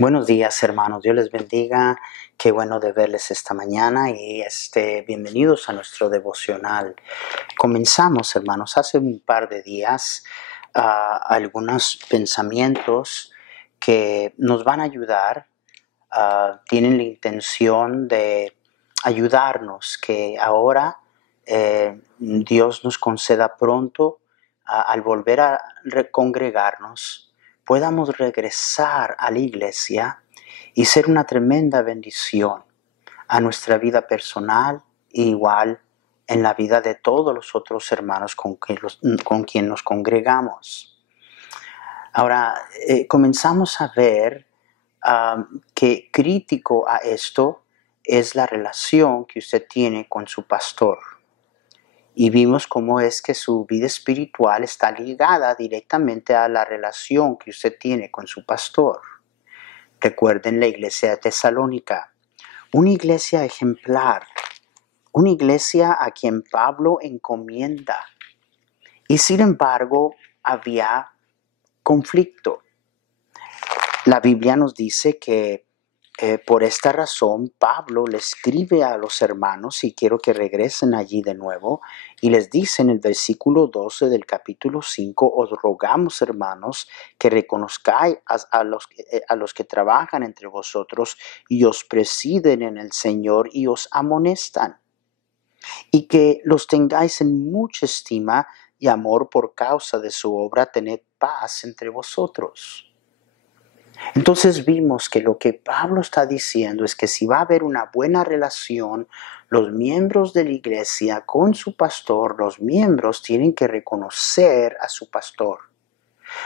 Buenos días, hermanos. Dios les bendiga. Qué bueno de verles esta mañana y bienvenidos a nuestro devocional. Comenzamos, hermanos, hace un par de días algunos pensamientos que nos van a ayudar. Tienen la intención de ayudarnos, que ahora Dios nos conceda pronto, al volver a congregarnos, podamos regresar a la iglesia y ser una tremenda bendición a nuestra vida personal e igual en la vida de todos los otros hermanos con quien nos congregamos. Ahora, comenzamos a ver que crítico a esto es la relación que usted tiene con su pastor. Y vimos cómo es que su vida espiritual está ligada directamente a la relación que usted tiene con su pastor. Recuerden la iglesia de Tesalónica, una iglesia ejemplar, una iglesia a quien Pablo encomienda. Y sin embargo, había conflicto. La Biblia nos dice que por esta razón Pablo le escribe a los hermanos, y quiero que regresen allí de nuevo, y les dice en el versículo 12 del capítulo 5, os rogamos, hermanos, que reconozcáis a los que trabajan entre vosotros y os presiden en el Señor y os amonestan, y que los tengáis en mucha estima y amor por causa de su obra, tened paz entre vosotros. Entonces vimos que lo que Pablo está diciendo es que si va a haber una buena relación, los miembros de la iglesia con su pastor, los miembros tienen que reconocer a su pastor.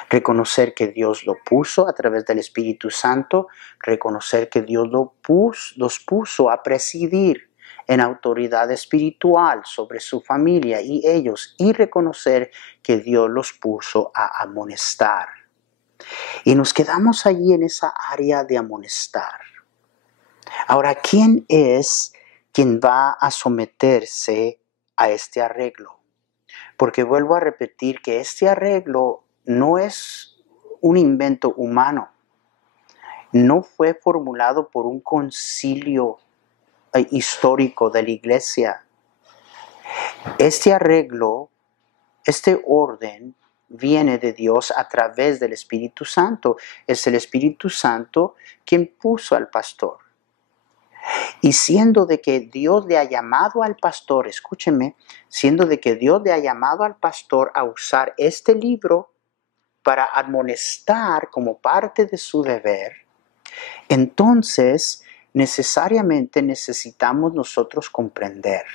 Reconocer que Dios lo puso a través del Espíritu Santo, reconocer que Dios los puso a presidir en autoridad espiritual sobre su familia y ellos, y reconocer que Dios los puso a amonestar. Y nos quedamos allí en esa área de amonestar. Ahora, ¿quién es quien va a someterse a este arreglo? Porque vuelvo a repetir que este arreglo no es un invento humano. No fue formulado por un concilio histórico de la iglesia. Este arreglo, este orden, viene de Dios a través del Espíritu Santo. Es el Espíritu Santo quien puso al pastor. Y siendo de que Dios le ha llamado al pastor, escúcheme, siendo de que Dios le ha llamado al pastor a usar este libro para amonestar como parte de su deber, entonces necesariamente necesitamos nosotros comprender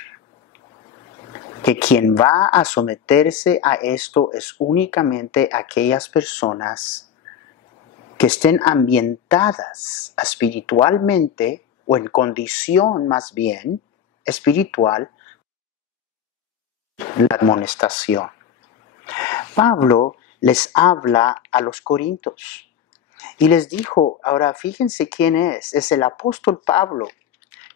que quien va a someterse a esto es únicamente aquellas personas que estén ambientadas espiritualmente o en condición más bien espiritual, la amonestación. Pablo les habla a los corintios y les dijo, ahora fíjense quién es el apóstol Pablo.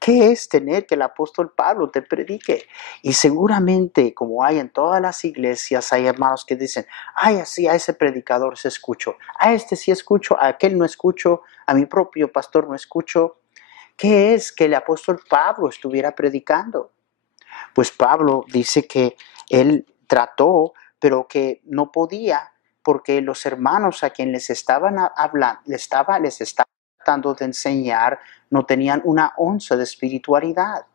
¿Qué es tener que el apóstol Pablo te predique? Y seguramente, como hay en todas las iglesias, hay hermanos que dicen, ay, así a ese predicador se escucho, a este sí escucho, a aquel no escucho, a mi propio pastor no escucho. ¿Qué es que el apóstol Pablo estuviera predicando? Pues Pablo dice que él trató, pero que no podía, porque los hermanos a quien les estaban hablando, les estaba tratando de enseñar, no tenían una onza de espiritualidad.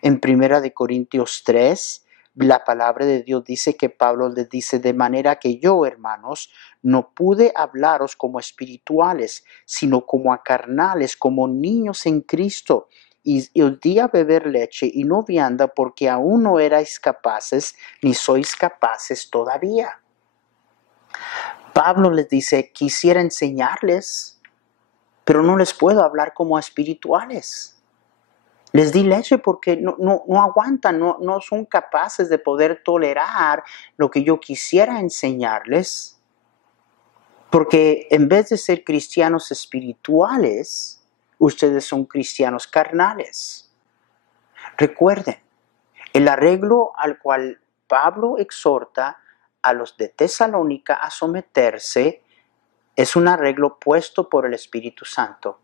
En 1 Corintios 3, la palabra de Dios dice que Pablo les dice, de manera que yo, hermanos, no pude hablaros como espirituales, sino como a carnales, como niños en Cristo. Y os di a beber leche y no vianda, porque aún no erais capaces, ni sois capaces todavía. Pablo les dice, quisiera enseñarles, pero no les puedo hablar como a espirituales. Les di leche porque no aguantan, no son capaces de poder tolerar lo que yo quisiera enseñarles. Porque en vez de ser cristianos espirituales, ustedes son cristianos carnales. Recuerden, el arreglo al cual Pablo exhorta a los de Tesalónica a someterse es un arreglo puesto por el Espíritu Santo.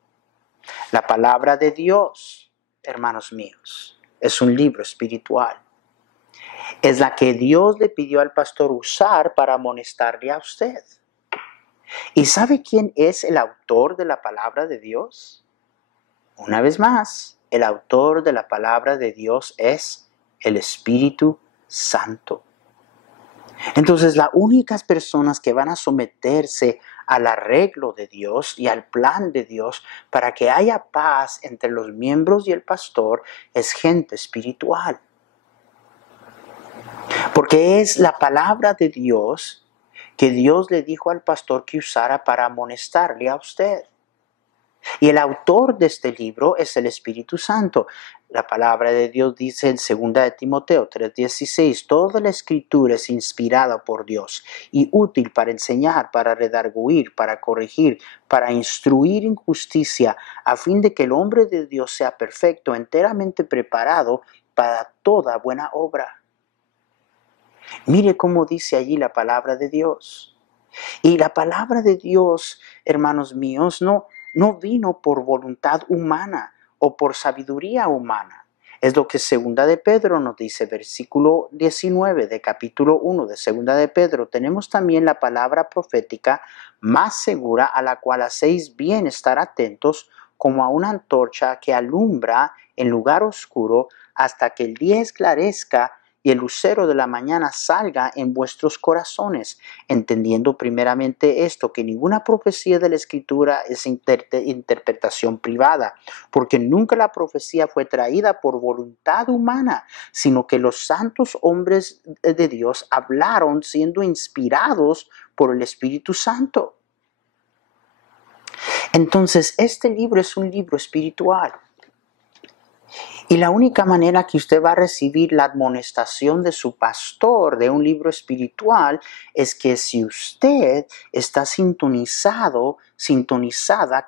La palabra de Dios, hermanos míos, es un libro espiritual. Es la que Dios le pidió al pastor usar para amonestarle a usted. ¿Y sabe quién es el autor de la palabra de Dios? Una vez más, el autor de la palabra de Dios es el Espíritu Santo. Entonces, las únicas personas que van a someterse al arreglo de Dios y al plan de Dios para que haya paz entre los miembros y el pastor es gente espiritual. Porque es la palabra de Dios que Dios le dijo al pastor que usara para amonestarle a usted. Y el autor de este libro es el Espíritu Santo. La palabra de Dios dice en 2 de Timoteo 3:16, toda la escritura es inspirada por Dios y útil para enseñar, para redarguir, para corregir, para instruir en justicia, a fin de que el hombre de Dios sea perfecto, enteramente preparado para toda buena obra. Mire cómo dice allí la palabra de Dios. Y la palabra de Dios, hermanos míos, no vino por voluntad humana o por sabiduría humana. Es lo que segunda de Pedro nos dice, versículo 19 de capítulo 1 de segunda de Pedro. Tenemos también la palabra profética más segura, a la cual hacéis bien estar atentos, como a una antorcha que alumbra en lugar oscuro hasta que el día esclarezca y el lucero de la mañana salga en vuestros corazones, entendiendo primeramente esto, que ninguna profecía de la Escritura es interpretación privada, porque nunca la profecía fue traída por voluntad humana, sino que los santos hombres de Dios hablaron siendo inspirados por el Espíritu Santo. Entonces, este libro es un libro espiritual. Y la única manera que usted va a recibir la admonestación de su pastor de un libro espiritual es que si usted está sintonizada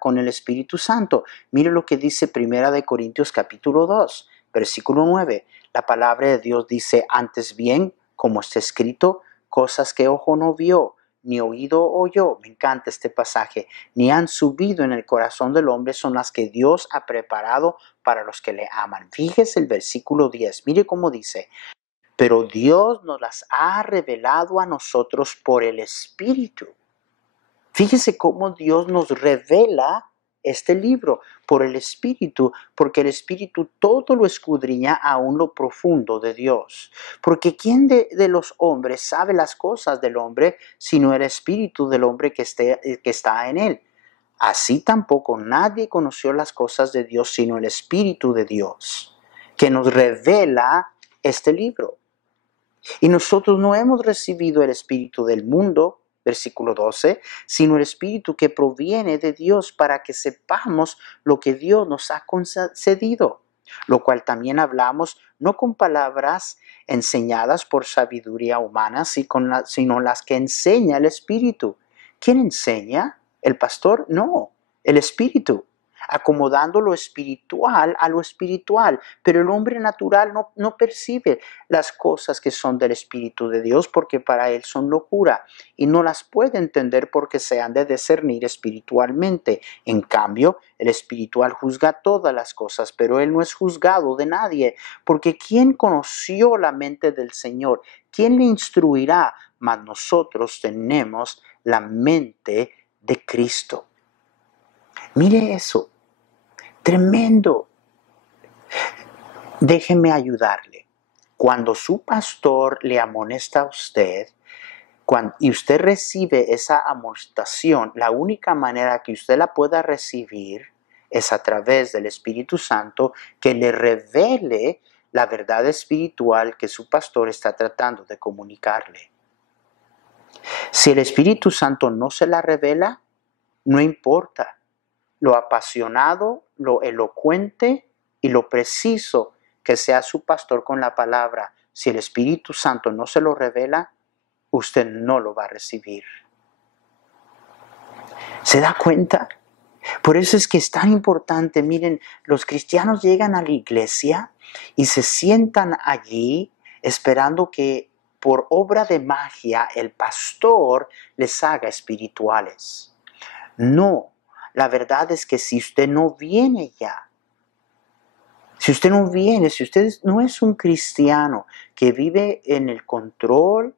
con el Espíritu Santo. Mire lo que dice 1 de Corintios capítulo 2, versículo 9. La palabra de Dios dice, antes bien, como está escrito, cosas que ojo no vio, ni oído oyó, me encanta este pasaje, ni han subido en el corazón del hombre, son las que Dios ha preparado para los que le aman. Fíjese el versículo 10, mire cómo dice, pero Dios nos las ha revelado a nosotros por el Espíritu. Fíjese cómo Dios nos revela este libro por el Espíritu, porque el Espíritu todo lo escudriña aún lo profundo de Dios. Porque ¿quién de los hombres sabe las cosas del hombre, sino el Espíritu del hombre que está en él? Así tampoco nadie conoció las cosas de Dios, sino el Espíritu de Dios, que nos revela este libro. Y nosotros no hemos recibido el Espíritu del mundo, versículo 12, sino el Espíritu que proviene de Dios para que sepamos lo que Dios nos ha concedido, lo cual también hablamos no con palabras enseñadas por sabiduría humana, sino las que enseña el Espíritu. ¿Quién enseña? ¿El pastor? No, el Espíritu, acomodando lo espiritual a lo espiritual, pero el hombre natural no percibe las cosas que son del Espíritu de Dios porque para él son locura y no las puede entender porque se han de discernir espiritualmente. En cambio, el espiritual juzga todas las cosas, pero él no es juzgado de nadie, porque ¿quién conoció la mente del Señor? ¿Quién le instruirá? Mas nosotros tenemos la mente de Cristo. Mire eso. Tremendo. Déjeme ayudarle. Cuando su pastor le amonesta a usted, y usted recibe esa amonestación, la única manera que usted la pueda recibir es a través del Espíritu Santo que le revele la verdad espiritual que su pastor está tratando de comunicarle. Si el Espíritu Santo no se la revela, no importa lo apasionado, lo elocuente y lo preciso que sea su pastor con la palabra. Si el Espíritu Santo no se lo revela, usted no lo va a recibir. ¿Se da cuenta? Por eso es que es tan importante. Miren, los cristianos llegan a la iglesia y se sientan allí esperando que por obra de magia el pastor les haga espirituales. No, la verdad es que si usted no viene ya, si usted no viene, si usted no es un cristiano que vive en el control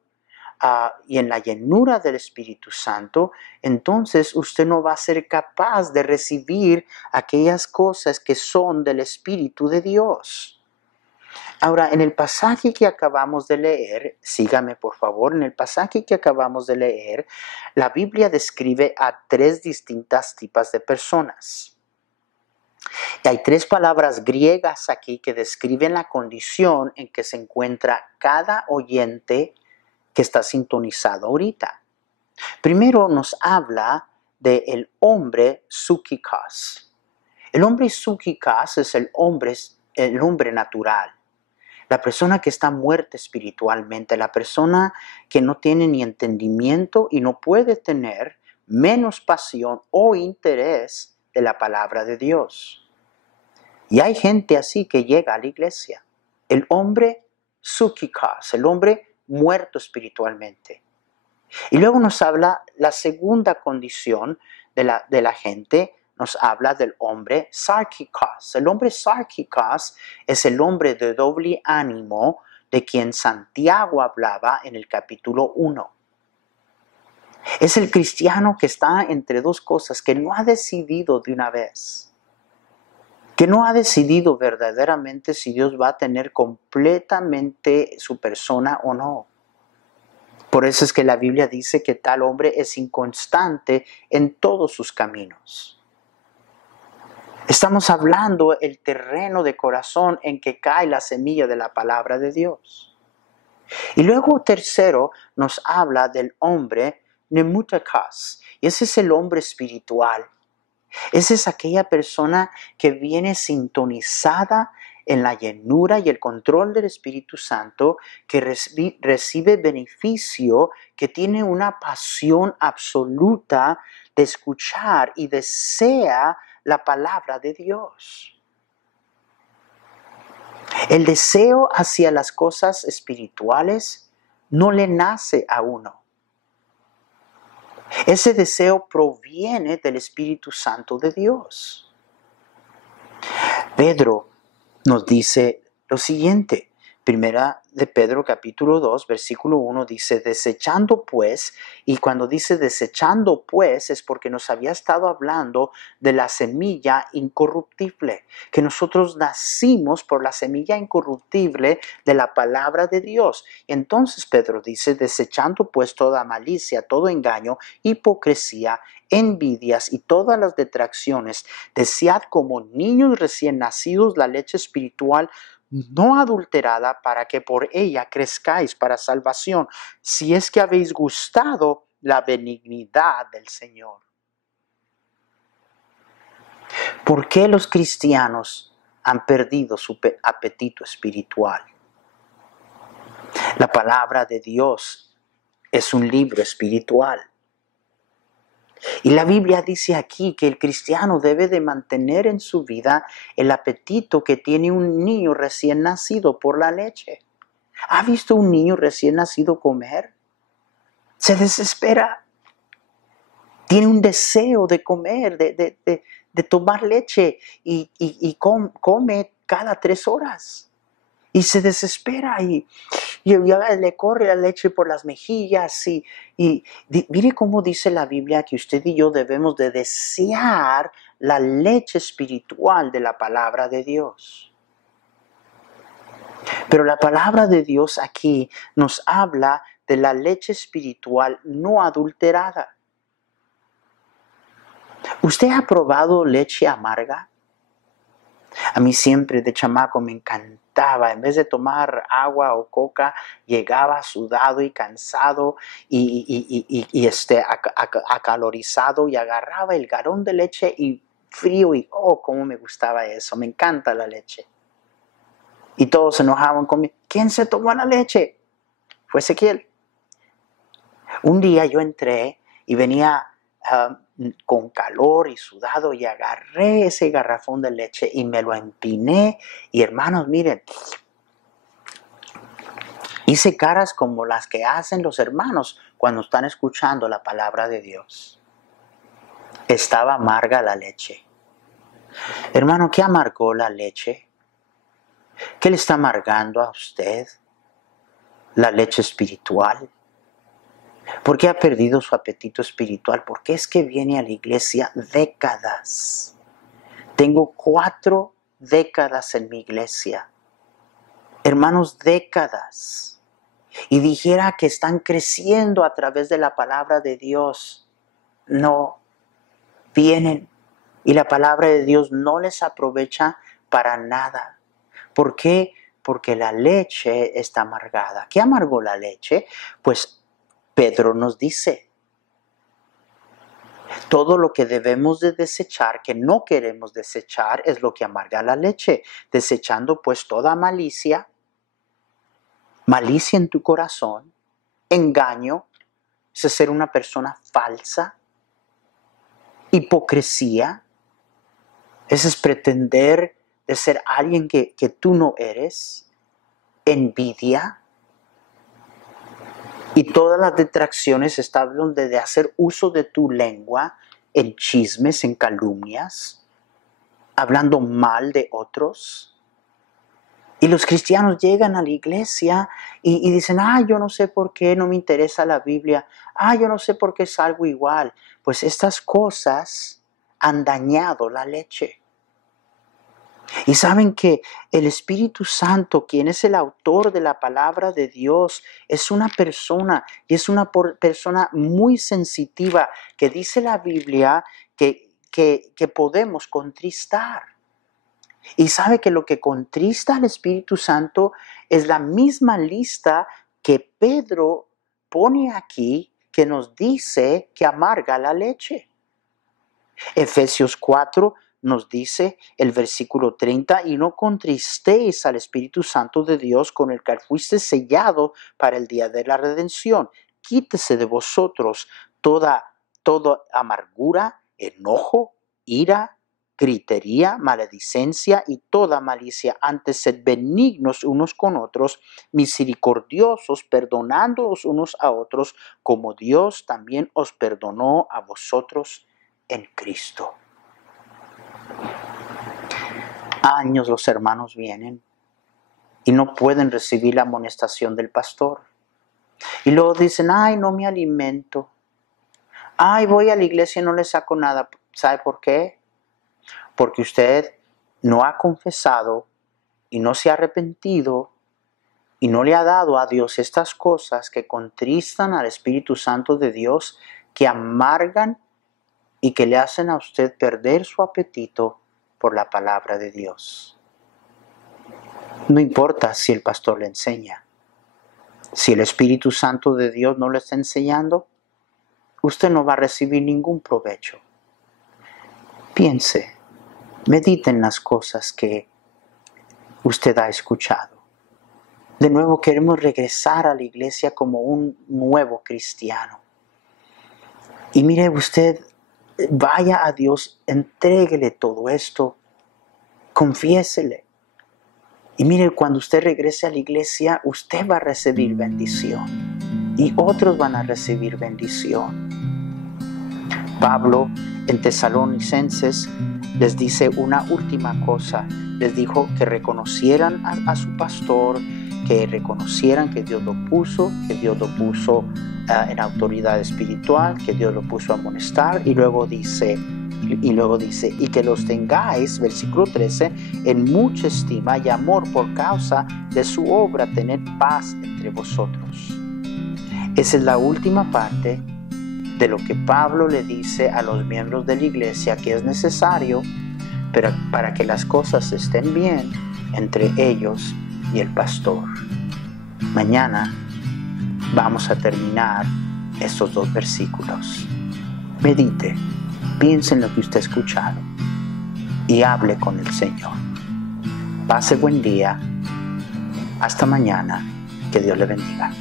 y en la llenura del Espíritu Santo, entonces usted no va a ser capaz de recibir aquellas cosas que son del Espíritu de Dios. Ahora, en el pasaje que acabamos de leer, sígame por favor, en el pasaje que acabamos de leer, la Biblia describe a 3 distintas tipos de personas. Y hay 3 palabras griegas aquí que describen la condición en que se encuentra cada oyente que está sintonizado ahorita. Primero nos habla del hombre psúquicos. El hombre psúquicos es el hombre natural. La persona que está muerta espiritualmente, la persona que no tiene ni entendimiento y no puede tener menos pasión o interés de la palabra de Dios. Y hay gente así que llega a la iglesia. El hombre psúquicos, el hombre muerto espiritualmente. Y luego nos habla la segunda condición de la gente, nos habla del hombre sárquicos. El hombre sárquicos es el hombre de doble ánimo de quien Santiago hablaba en el capítulo 1. Es el cristiano que está entre 2 cosas, que no ha decidido de una vez, que no ha decidido verdaderamente si Dios va a tener completamente su persona o no. Por eso es que la Biblia dice que tal hombre es inconstante en todos sus caminos. Estamos hablando del terreno de corazón en que cae la semilla de la palabra de Dios. Y luego tercero nos habla del hombre pneumúticos. Y ese es el hombre espiritual. Esa es aquella persona que viene sintonizada en la llenura y el control del Espíritu Santo, que recibe beneficio, que tiene una pasión absoluta de escuchar y desea la palabra de Dios. El deseo hacia las cosas espirituales no le nace a uno. Ese deseo proviene del Espíritu Santo de Dios. Pedro nos dice lo siguiente. Primera de Pedro capítulo 2 versículo 1 dice, desechando pues, y cuando dice desechando pues es porque nos había estado hablando de la semilla incorruptible, que nosotros nacimos por la semilla incorruptible de la palabra de Dios. Entonces Pedro dice, desechando pues toda malicia, todo engaño, hipocresía, envidias y todas las detracciones, desead como niños recién nacidos la leche espiritual no adulterada, para que por ella crezcáis para salvación, si es que habéis gustado la benignidad del Señor. ¿Por qué los cristianos han perdido su apetito espiritual? La palabra de Dios es un libro espiritual. Y la Biblia dice aquí que el cristiano debe de mantener en su vida el apetito que tiene un niño recién nacido por la leche. ¿Ha visto un niño recién nacido comer? Se desespera. Tiene un deseo de comer, de tomar leche y come cada 3 horas. Y se desespera y le corre la leche por las mejillas. Mire cómo dice la Biblia que usted y yo debemos de desear la leche espiritual de la palabra de Dios. Pero la palabra de Dios aquí nos habla de la leche espiritual no adulterada. ¿Usted ha probado leche amarga? A mí siempre de chamaco me encantaba, en vez de tomar agua o coca, llegaba sudado y cansado y acalorizado y agarraba el galón de leche y frío y cómo me gustaba eso, me encanta la leche. Y todos se enojaban conmigo. ¿Quién se tomó la leche? Fue Ezequiel. Un día yo entré y venía con calor y sudado y agarré ese garrafón de leche y me lo empiné y hermanos, miren, hice caras como las que hacen los hermanos cuando están escuchando la palabra de Dios. estaba amarga la leche. Hermano, ¿qué amargó la leche? ¿Qué le está amargando a usted? La leche espiritual. ¿Por qué ha perdido su apetito espiritual? Porque es que viene a la iglesia décadas. Tengo 4 décadas en mi iglesia. Hermanos, décadas. Y dijera que están creciendo a través de la palabra de Dios. No, vienen y la palabra de Dios no les aprovecha para nada. ¿Por qué? Porque la leche está amargada. ¿Qué amargó la leche? Pues Pedro nos dice, todo lo que debemos de desechar, que no queremos desechar, es lo que amarga la leche. Desechando pues toda malicia en tu corazón, engaño, es ser una persona falsa, hipocresía, es pretender de ser alguien que tú no eres, envidia. Y todas las detracciones están de hacer uso de tu lengua en chismes, en calumnias, hablando mal de otros. Y los cristianos llegan a la iglesia y dicen, yo no sé por qué no me interesa la Biblia. Yo no sé por qué salgo igual. Pues estas cosas han dañado la leche. Y saben que el Espíritu Santo, quien es el autor de la palabra de Dios, es una persona y es una persona muy sensitiva que dice la Biblia que podemos contristar. Y sabe que lo que contrista al Espíritu Santo es la misma lista que Pedro pone aquí, que nos dice que amarga la leche. Efesios 4 nos dice el versículo 30, y no contristéis al Espíritu Santo de Dios, con el que fuiste sellado para el día de la redención. Quítese de vosotros toda amargura, enojo, ira, gritería, maledicencia y toda malicia. Antes sed benignos unos con otros, misericordiosos, perdonándoos unos a otros, como Dios también os perdonó a vosotros en Cristo. Años los hermanos vienen y no pueden recibir la amonestación del pastor. Y luego dicen, no me alimento. Voy a la iglesia y no le saco nada. ¿Sabe por qué? Porque usted no ha confesado y no se ha arrepentido y no le ha dado a Dios estas cosas que contristan al Espíritu Santo de Dios, que amargan y que le hacen a usted perder su apetito por la palabra de Dios. No importa si el pastor le enseña. Si el Espíritu Santo de Dios no le está enseñando, usted no va a recibir ningún provecho. Piense, medite en las cosas que usted ha escuchado. De nuevo queremos regresar a la iglesia como un nuevo cristiano. Y mire usted, vaya a Dios, entréguele todo esto, confiésele. Y mire, cuando usted regrese a la iglesia, usted va a recibir bendición. Y otros van a recibir bendición. Pablo en Tesalonicenses les dice una última cosa. Les dijo que reconocieran a su pastor, que reconocieran que Dios lo puso, en autoridad espiritual, que Dios lo puso a amonestar, y luego dice, y que los tengáis, versículo 13, en mucha estima y amor por causa de su obra, tened paz entre vosotros. Esa es la última parte de lo que Pablo le dice a los miembros de la iglesia que es necesario para que las cosas estén bien entre ellos y el pastor. Mañana vamos a terminar estos 2 versículos. Medite, piense en lo que usted ha escuchado y hable con el Señor. Pase buen día. Hasta mañana. Que Dios le bendiga.